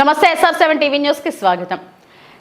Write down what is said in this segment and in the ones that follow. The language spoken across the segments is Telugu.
నమస్తే SR7 టీవీ న్యూస్ కి స్వాగతం।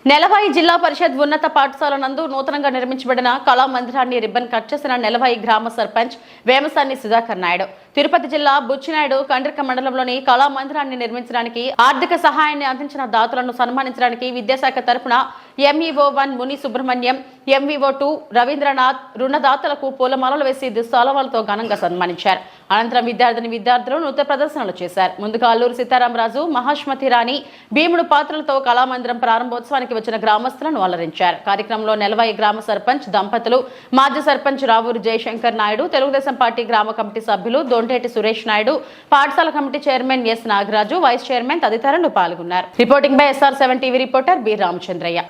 నెలవాయి జిల్లా పరిషత్ ఉన్నత పాఠశాల నందు నూతనంగా నిర్మించబడిన కళా మందిరాన్ని రిబ్బన్ కట్ చేసిన నెలవాయి గ్రామ సర్పంచ్ వేమసాని సుధాకర్ నాయుడు తిరుపతి జిల్లా బుచ్చినాయుడు కండ్రిక మండలంలోని కళా మందిరాన్ని నిర్మించడానికి ఆర్థిక సహాయాన్ని అందించిన దాతలను సన్మానించడానికి విద్యాశాఖ తరపున MEO1 ముని సుబ్రహ్మణ్యం, MEO2 రవీంద్రనాథ్ రుణదాతలకు పూలమాలలు వేసి దుస్సాలవాలతో ఘనంగా సన్మానించారు। అనంతరం విద్యార్థులు నృత్య ప్రదర్శనలు చేశారు। ముందుగా అల్లూరు సీతారామరాజు, మహాశ్మతి రాణి, భీముడు పాత్రలతో కళామందిరం ప్రారంభోత్సవానికి వచ్చిన గ్రామస్తులను అలరించారు। కార్యక్రమంలో నెలవాయి గ్రామ సర్పంచ్ దంపతులు, మాజీ సర్పంచ్ రావూరు జయశంకర్ నాయుడు, తెలుగుదేశం పార్టీ గ్రామ కమిటీ సభ్యులు దొంటేటి సురేష్ నాయుడు, పాఠశాల committee chairman S Nagaraju, vice chairman తదితరులు పాల్గొన్నారు। Reporting by SR7 TV reporter B Ramachandraiah.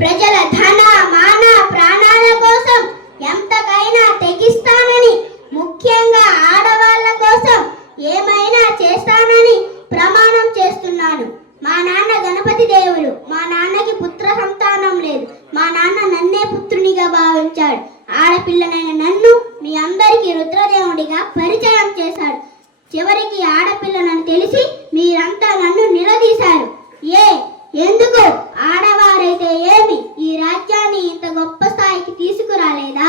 ప్రజల ధన మాన ప్రాణాల కోసం ఎంతకైనా తెగిస్తానని, ముఖ్యంగా ఆడవాళ్ళ కోసం ఏమైనా చేస్తానని ప్రమాణం చేస్తున్నాను। మా నాన్న గణపతి దేవుడు, మా నాన్నకి పుత్ర సంతానం లేదు, మా నాన్న నన్నే పుత్రునిగా భావించాడు। ఆడపిల్లనైన నన్ను మీ అందరికీ రుద్రదేవుడిగా పరిచయం చేశాడు। చివరికి ఆడపిల్లనని తెలిసి మీరంతా నన్ను నిలదీశారు। ఎందుకు? ఆడవారైతే ఏమి ఈ రాజ్యాన్ని ఇంత గొప్ప స్థాయికి తీసుకురాలేదా?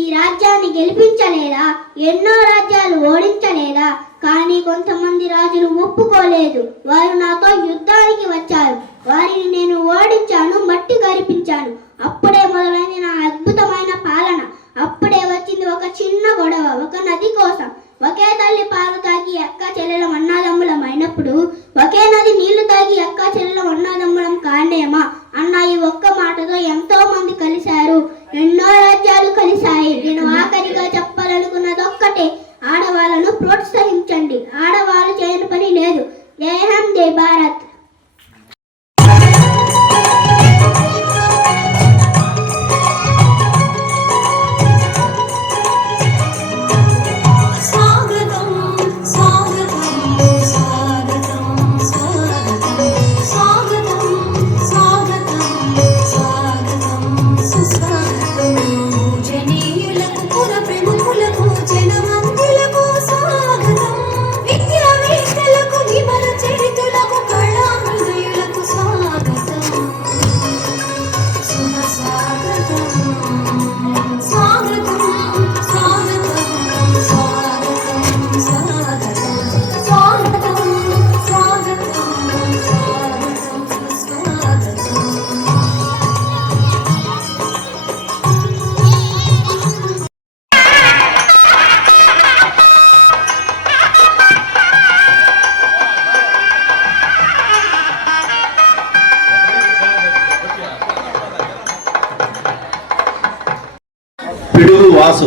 ఈ రాజ్యాన్ని గెలిపించలేదా? ఎన్నో రాజ్యాలు ఓడించలేదా? కానీ కొంతమంది రాజులు ఒప్పుకోలేదు। వారు నాతో యుద్ధానికి వచ్చారు, వారిని నేను ఓడించాను, మట్టి కరిపించాను। అప్పుడే మొదలైంది నా అద్భుతమైన పాలన। అప్పుడే వచ్చింది ఒక చిన్న గొడవ, ఒక నది కోసం। ఒకే తల్లి పాలు తాగి అక్క చెల్లెలం అన్నదమ్ములం అయినప్పుడు ఒకే నది నీళ్లు తాగి అక్క చెల్లెలం అన్నదమ్ములం కాండేమా అన్న ఈ ఒక్క మాటతో ఎంతో మంది కలిశారు, ఎన్నో రాజ్యాలు కలిశాయి। నేను ఆఖరిగా చెప్పాలనుకున్నది ఒక్కటే, ఆడవాళ్ళను ప్రోత్సహించండి। ఆడవాళ్ళు చేయని పని లేదు। జై హింద్, జై భారత్। పిడుగు వాసు